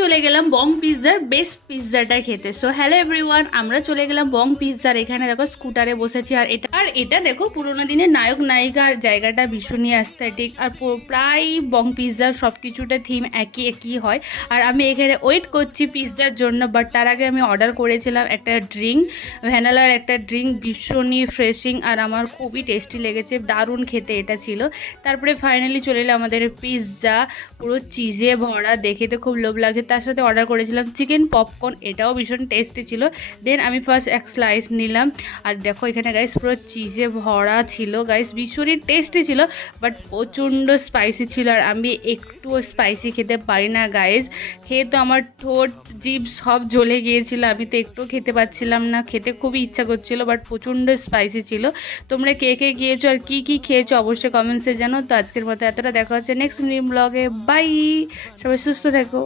চলে গেলাম বং পিৎজার বেস্ট পিৎজাটা খেতে। সো হ্যালো এভরিওয়ান, আমরা চলে গেলাম বং পিৎজার। এখানে দেখো স্কুটারে বসেছি, আর এটা দেখো পুরোনো দিনের নায়ক নায়িকার জায়গাটা ভীষণই অ্যাস্থেটিক। আর প্রায় বং পিৎজার সব কিছুটা থিম একই একই হয়। আর আমি এখানে ওয়েট করছি পিৎজার জন্য, বাট তার আগে আমি অর্ডার করেছিলাম একটা ড্রিঙ্ক, ভ্যানিলার একটা ড্রিঙ্ক, ভীষণই ফ্রেশিং আর আমার খুবই টেস্টি লেগেছে, দারুণ খেতে এটা ছিল। তারপরে ফাইনালি চলে এলো আমাদের পিৎজা, পুরো চিজে ভরা, দেখে তো খুব লোভ লাগছে। তার সাথে অর্ডার করেছিলাম চিকেন পপকর্ন, এটাও ভীষণ টেস্টি ছিল। দেন আমি ফার্স্ট এক স্লাইস নিলাম, আর দেখো এখানে গাইস পুরো চিজে ভরা ছিল গাইস, ভীষণই টেস্টি ছিল, বাট প্রচণ্ড স্পাইসি ছিল। আর আমি একটুও স্পাইসি খেতে পারি না গাইস, খেয়ে তো আমার ঠোঁট জিভ সব জ্বলে গিয়েছিল, আমি তো একটু খেতে পাচ্ছিলাম না, খেতে খুবই ইচ্ছা করছিল, বাট প্রচণ্ড স্পাইসি ছিল। তোমরা কে কে গিয়েছো আর কি কি খেয়েছো অবশ্যই কমেন্টসে জানো। তো আজকের মতো এতটা, দেখা হচ্ছে নেক্সট ব্লগে, বাই। সবাই সুস্থ থেকো।